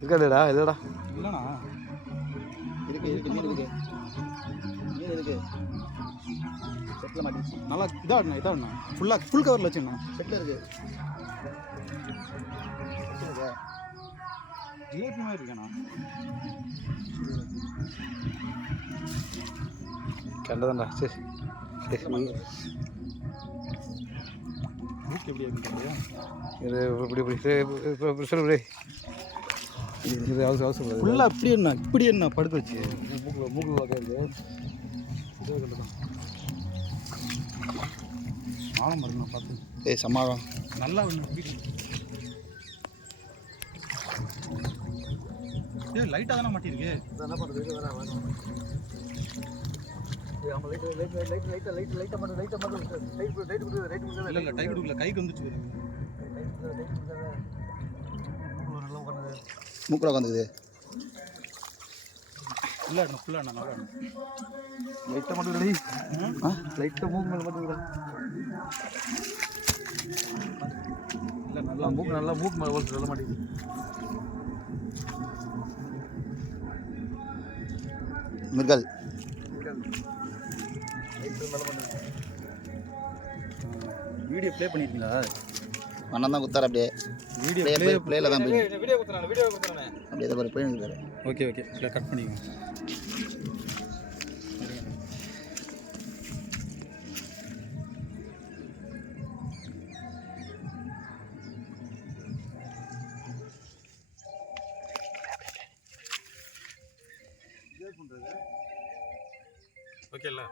இருக்காடா இல்லடா இல்லைண்ணா இருக்கு மீன் இருக்கு செட்டில் மாட்டிச்சு. நல்லா இதாண்ணா ஃபுல் கவரில் வச்சுண்ணா செட்டில் இருக்கு. ஜிலேபி மாதிரி இருக்கேண்ணா. கண்டதாண்டா சரி சரி மூக்கு எப்படி இருக்குன்னு இது இப்படி சொல்லு இது அவசரம் ஃபுல்லாக இப்படி என்ன படுக்க வச்சு மூக்கில் உட்காந்து ஆழம் இருக்குண்ணா பார்த்து. ஏய் சமாளம் நல்லா ஒன்று லைட்டாக தானே மாட்டிருக்கு. என்ன பண்ணுறது இல்லை டைட் கொடுக்கல கைக்கு வந்துச்சு. மூக்கில் உட்காந்துக்குது. இல்லை ஃபுல்லாக நல்லா லைட்டாக மட்டும் இல்லை லைட்டாக மூக்கு மேலே மட்டும் இல்லை நல்லா மூக்கு மேலே ஒரு சொல்ல மாட்டேங்குது. மிர்கல் வீடியோ ப்ளே பண்ணிட்டீங்களா? அண்ணன் தான் குத்தார். அப்படியே வீடியோ பிளேல தான் போய் வீடியோ கொடுத்துறானே அப்படியே தான் போயிருக்காரு. ஓகே இல்லை கட் பண்ணிக்கோங்க. ஓகே இல்லை